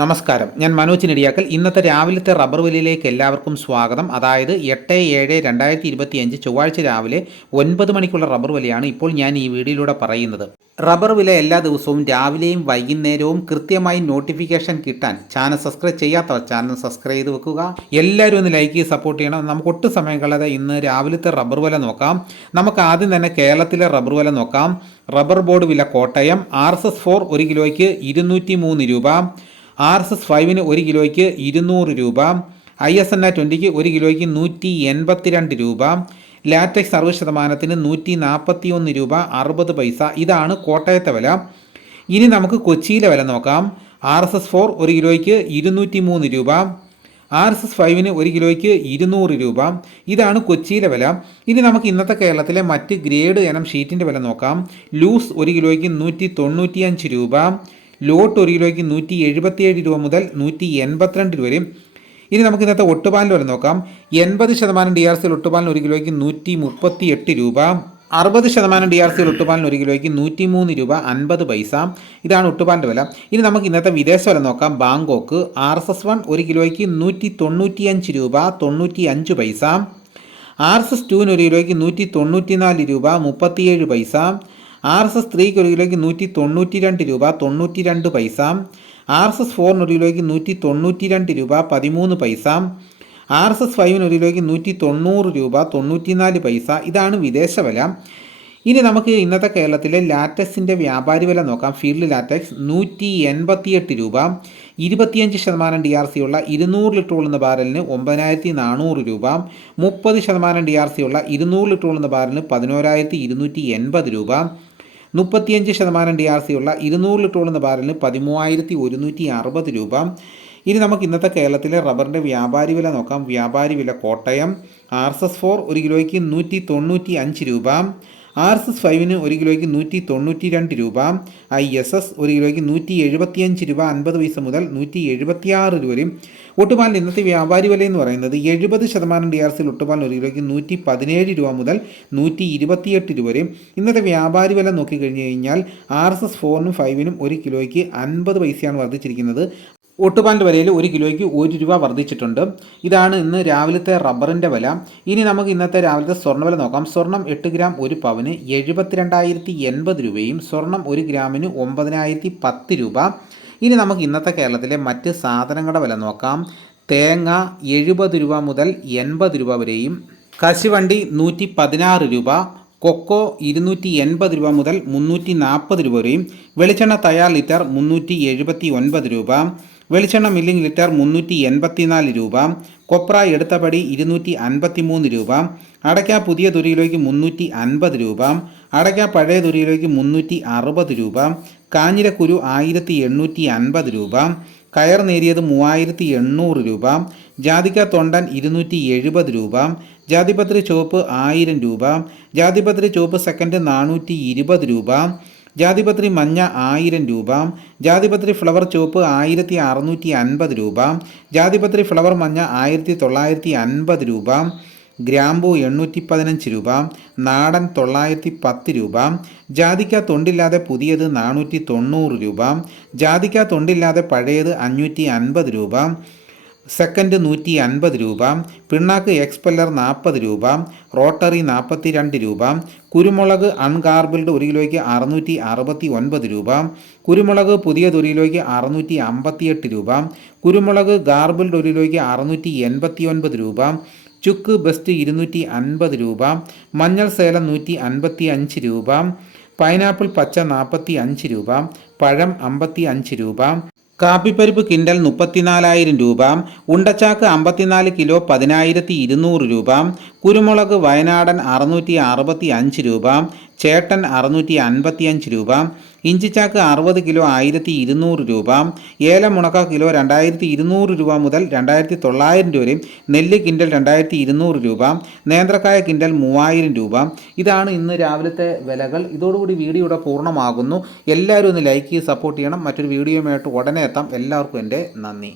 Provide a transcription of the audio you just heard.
നമസ്കാരം. ഞാൻ മനോജ് നെടിയാക്കൽ. ഇന്നത്തെ രാവിലത്തെ റബ്ബർ വിലയിലേക്ക് എല്ലാവർക്കും സ്വാഗതം. അതായത് എട്ട് ഏഴ് രണ്ടായിരത്തി ഇരുപത്തി അഞ്ച് ചൊവ്വാഴ്ച രാവിലെ ഒൻപത് മണിക്കുള്ള റബ്ബർ വിലയാണ് ഇപ്പോൾ ഞാൻ ഈ വീഡിയോയിലൂടെ പറയുന്നത്. റബ്ബർ വില എല്ലാ ദിവസവും രാവിലെയും വൈകുന്നേരവും കൃത്യമായി നോട്ടിഫിക്കേഷൻ കിട്ടാൻ ചാനൽ സബ്സ്ക്രൈബ് ചെയ്യാത്തവർ ചാനൽ സബ്സ്ക്രൈബ് ചെയ്ത് വെക്കുക. എല്ലാവരും ഒന്ന് ലൈക്ക് ചെയ്ത് സപ്പോർട്ട് ചെയ്യണം. നമുക്ക് ഒട്ടും സമയം കളയാതെ ഇന്ന് രാവിലത്തെ റബ്ബർ വില നോക്കാം. നമുക്ക് ആദ്യം തന്നെ കേരളത്തിലെ റബ്ബർ വില നോക്കാം. റബ്ബർ ബോർഡ് വില Kottayam. R S S four ഒരു കിലോയ്ക്ക് ഇരുന്നൂറ്റി മൂന്ന് രൂപ. ആർ എസ് എസ് ഫൈവിന് ഒരു കിലോയ്ക്ക് ഇരുന്നൂറ് രൂപ ഐ എസ് എൻ ആ ട്വന്റിക്ക് ഒരു കിലോയ്ക്ക് നൂറ്റി എൺപത്തിരണ്ട് രൂപ ലാറ്റക്സ് അറുപത് ശതമാനത്തിന് നൂറ്റി നാൽപ്പത്തി ഒന്ന് രൂപ അറുപത് പൈസ. ഇതാണ് കോട്ടയത്തെ വില. ഇനി നമുക്ക് കൊച്ചിയിലെ വില നോക്കാം. ആർ എസ് എസ് ഫോർ ഒരു കിലോയ്ക്ക് ഇരുന്നൂറ്റി മൂന്ന് രൂപ ആർ എസ് എസ് ഫൈവിന് ഒരു കിലോയ്ക്ക് ഇരുന്നൂറ് രൂപ. ഇതാണ് കൊച്ചിയിലെ വില. ഇനി നമുക്ക് ഇന്നത്തെ കേരളത്തിലെ മറ്റ് ഗ്രേഡ് ഇനം ഷീറ്റിന്റെ വില നോക്കാം. ലൂസ് ഒരു കിലോയ്ക്ക് നൂറ്റി തൊണ്ണൂറ്റിയഞ്ച് രൂപ ലോട്ട് ഒരു കിലോയ്ക്ക് നൂറ്റി എഴുപത്തിയേഴ് രൂപ മുതൽ നൂറ്റി എൺപത്തിരണ്ട് രൂപ വരെയും. ഇനി നമുക്ക് ഇന്നത്തെ ഒട്ടുപാലിന്റെ വരെ നോക്കാം. എൺപത് ശതമാനം ഡി ആർ സിയിൽ ഒട്ടുപാലിന് ഒരു കിലോയ്ക്ക് നൂറ്റി മുപ്പത്തി എട്ട് രൂപ. അറുപത് ശതമാനം ഡി ആർ സിയിൽ ഒട്ടുപാലിന് ഒരു കിലോയ്ക്ക് നൂറ്റി മൂന്ന് രൂപ അൻപത് പൈസ. ഇതാണ് ഒട്ടുപാലിന്റെ വില. ഇനി നമുക്ക് ഇന്നത്തെ വിദേശ വില നോക്കാം. Bangkok R S S one ഒരു കിലോയ്ക്ക് നൂറ്റി തൊണ്ണൂറ്റിയഞ്ച് രൂപ തൊണ്ണൂറ്റി അഞ്ച് പൈസ ആർ എസ് എസ് ടുവിന് ഒരു കിലോയ്ക്ക് നൂറ്റി തൊണ്ണൂറ്റി നാല് രൂപ മുപ്പത്തിയേഴ് പൈസ. ആർ എസ് എസ് ത്രീക്ക് ഒരു കിലോയ്ക്ക് നൂറ്റി തൊണ്ണൂറ്റി രണ്ട് രൂപ തൊണ്ണൂറ്റി രണ്ട് പൈസ. ആർ എസ് എസ് ഫോറിന് ഒരു കിലോയ്ക്ക് നൂറ്റി തൊണ്ണൂറ്റി രണ്ട് രൂപ പതിമൂന്ന് പൈസ. ആർ എസ് എസ് ഫൈവിന് ഒരു കിലോയ്ക്ക് നൂറ്റി തൊണ്ണൂറ് രൂപ തൊണ്ണൂറ്റിനാല് പൈസ. ഇതാണ് വിദേശ വില. ഇനി നമുക്ക് ഇന്നത്തെ കേരളത്തിലെ ലാറ്റക്സിന്റെ വ്യാപാരി വില നോക്കാം. ഫീൽഡ് ലാറ്റക്സ് നൂറ്റി എൺപത്തിയെട്ട് രൂപ. ഇരുപത്തിയഞ്ച് ശതമാനം ഡി ആർ സി ഉള്ള ഇരുന്നൂറ് ലിറ്റർ ഉള്ളുന്ന ബാരലിന് ഒമ്പതിനായിരത്തി നാനൂറ് രൂപ. മുപ്പത് ശതമാനം ഡി ആർ സി ഉള്ള ഇരുന്നൂറ് ലിറ്റർ ഉള്ളുന്ന ബാരലിന് പതിനോരായിരത്തി ഇരുന്നൂറ്റി എൺപത് രൂപ. മുപ്പത്തിയഞ്ച് ശതമാനം ഡി ആർ സി ഉള്ള ഇരുന്നൂറ് ലിറ്റർ എന്ന ബാരലിന് പതിമൂവായിരത്തി ഒരുന്നൂറ്റി അറുപത് രൂപ. ഇനി നമുക്ക് ഇന്നത്തെ കേരളത്തിലെ റബ്ബറിന്റെ വ്യാപാരി വില നോക്കാം. വ്യാപാരി വില Kottayam. R S S four ഒരു കിലോയ്ക്ക് നൂറ്റി തൊണ്ണൂറ്റി അഞ്ച് രൂപ. ആർ എസ് എസ് ഫൈവിന് ഒരു കിലോയ്ക്ക് നൂറ്റി തൊണ്ണൂറ്റി രണ്ട് രൂപ ഐ എസ് എസ് ഒരു കിലോയ്ക്ക് നൂറ്റി എഴുപത്തിയഞ്ച് രൂപ അൻപത് പൈസ മുതൽ നൂറ്റി എഴുപത്തിയാറ് രൂപ വരെയും. ഒട്ടുപാലിന് ഇന്നത്തെ വ്യാപാരി വില എന്ന് പറയുന്നത് എഴുപത് ശതമാനം ഡി ആർ സിയിൽ ഒട്ടുപാലിന് ഒരു കിലോയ്ക്ക് നൂറ്റി പതിനേഴ് രൂപ മുതൽ നൂറ്റി ഇരുപത്തിയെട്ട് രൂപ വരെയും. ഇന്നത്തെ വ്യാപാരി വില നോക്കിക്കഴിഞ്ഞ് കഴിഞ്ഞാൽ ആർ എസ് എസ് ഫോറിനും ഫൈവിനും ഒരു കിലോയ്ക്ക് അൻപത് പൈസയാണ് വർദ്ധിച്ചിരിക്കുന്നത്. ഒട്ടുപാലിന്റെ വിലയിൽ ഒരു കിലോയ്ക്ക് ഒരു രൂപ വർദ്ധിച്ചിട്ടുണ്ട്. ഇതാണ് ഇന്ന് രാവിലത്തെ റബ്ബറിന്റെ വില. ഇനി നമുക്ക് ഇന്നത്തെ രാവിലത്തെ സ്വർണ വില നോക്കാം. സ്വർണം എട്ട് ഗ്രാം ഒരു പവന് എഴുപത്തിരണ്ടായിരത്തി എൺപത് രൂപയും സ്വർണം ഒരു ഗ്രാമിന് ഒമ്പതിനായിരത്തി പത്ത് രൂപ. ഇനി നമുക്ക് ഇന്നത്തെ കേരളത്തിലെ മറ്റ് സാധനങ്ങളുടെ വില നോക്കാം. തേങ്ങ എഴുപത് രൂപ മുതൽ എൺപത് രൂപ വരെയും കശുവണ്ടി നൂറ്റി പതിനാറ് രൂപ കൊക്കോ ഇരുന്നൂറ്റി എൺപത് രൂപ മുതൽ മുന്നൂറ്റി നാൽപ്പത് രൂപ വരെയും വെളിച്ചെണ്ണ തയ്യാർ ലിറ്റർ മുന്നൂറ്റി എഴുപത്തി ഒൻപത് രൂപ. വെളിച്ചെണ്ണ മില്ലിംഗ് ലിറ്റർ മുന്നൂറ്റി എൺപത്തിനാല് രൂപ കൊപ്ര എടുത്തപടി ഇരുന്നൂറ്റി അൻപത്തി മൂന്ന് രൂപ അടയ്ക്ക പുതിയ തുരിയിലേക്ക് മുന്നൂറ്റി അൻപത് രൂപ അടയ്ക്ക പഴയ തുരിയിലേക്ക് മുന്നൂറ്റി അറുപത് രൂപ കാഞ്ഞിരക്കുരു ആയിരത്തി എണ്ണൂറ്റി അൻപത് രൂപ കയർ നേരിയത് മൂവായിരത്തി എണ്ണൂറ് രൂപ ജാതിക്ക തൊണ്ടൻ ഇരുന്നൂറ്റി എഴുപത് രൂപ ജാതിപത്രി ചുവപ്പ് ആയിരം രൂപ ജാതിപത്രി ചുവപ്പ് സെക്കൻഡ് നാനൂറ്റി ഇരുപത് രൂപ ജാതിപത്രി മഞ്ഞ ആയിരം രൂപ ജാതിപത്രി ഫ്ലവർ ചുവപ്പ് ആയിരത്തി അറുന്നൂറ്റി അൻപത് രൂപ ജാതിപത്രി ഫ്ലവർ മഞ്ഞ ആയിരത്തി തൊള്ളായിരത്തി അൻപത് രൂപ ഗ്രാമ്പു എണ്ണൂറ്റി പതിനഞ്ച് രൂപ നാടൻ തൊള്ളായിരത്തി പത്ത് രൂപ ജാതിക്ക തൊണ്ടില്ലാതെ പുതിയത് നാനൂറ്റി തൊണ്ണൂറ് രൂപ ജാതിക്ക തൊണ്ടില്ലാതെ പഴയത് അഞ്ഞൂറ്റി അൻപത് രൂപ സെക്കൻഡ് നൂറ്റി അൻപത് രൂപ പിണ്ണാക്ക് എക്സ്പെല്ലർ നാൽപ്പത് രൂപ റോട്ടറി നാൽപ്പത്തി രണ്ട് രൂപ കുരുമുളക് അൺഗാർബിൾഡ് ഒരു കിലോയ്ക്ക് അറുന്നൂറ്റി അറുപത്തി ഒൻപത് രൂപ കുരുമുളക് പുതിയത് ഒരു കിലോയ്ക്ക് അറുന്നൂറ്റി അമ്പത്തിയെട്ട് രൂപ കുരുമുളക് ഗാർബിൾഡ് ഒരു കിലോയ്ക്ക് അറുന്നൂറ്റി എൺപത്തി ഒൻപത് രൂപ ചുക്ക് ബെസ്റ്റ് ഇരുന്നൂറ്റി അൻപത് രൂപ മഞ്ഞൾ സേലം നൂറ്റി അൻപത്തി അഞ്ച് രൂപ പൈനാപ്പിൾ പച്ച നാൽപ്പത്തി അഞ്ച് രൂപ പഴം അമ്പത്തി അഞ്ച് രൂപ കാപ്പിപ്പരിപ്പ് കിൻഡൽ മുപ്പത്തിനാലായിരം രൂപ ഉണ്ടച്ചാക്ക് അമ്പത്തിനാല് കിലോ പതിനായിരത്തി ഇരുന്നൂറ് രൂപ കുരുമുളക് വയനാടൻ അറുന്നൂറ്റി അറുപത്തി അഞ്ച് രൂപ ചേട്ടൻ അറുന്നൂറ്റി അൻപത്തി അഞ്ച് രൂപ ഇഞ്ചിച്ചാക്ക് അറുപത് കിലോ ആയിരത്തി ഇരുന്നൂറ് രൂപ ഏലമുണക്ക കിലോ രണ്ടായിരത്തി ഇരുന്നൂറ് രൂപ മുതൽ രണ്ടായിരത്തി തൊള്ളായിരം രൂപ നെല്ല് കിൻഡൽ രണ്ടായിരത്തി ഇരുന്നൂറ് രൂപ നേന്ത്രക്കായ കിൻഡൽ മൂവായിരം രൂപ. ഇതാണ് ഇന്ന് രാവിലത്തെ വിലകൾ. ഇതോടുകൂടി വീഡിയോ ഇവിടെ പൂർണമാകുന്നു. എല്ലാവരും ഒന്ന് ലൈക്ക് ചെയ്ത് സപ്പോർട്ട് ചെയ്യണം. മറ്റൊരു വീഡിയോയുമായിട്ട് ഉടനെ എത്താം. എല്ലാവർക്കും എന്റെ നന്ദി.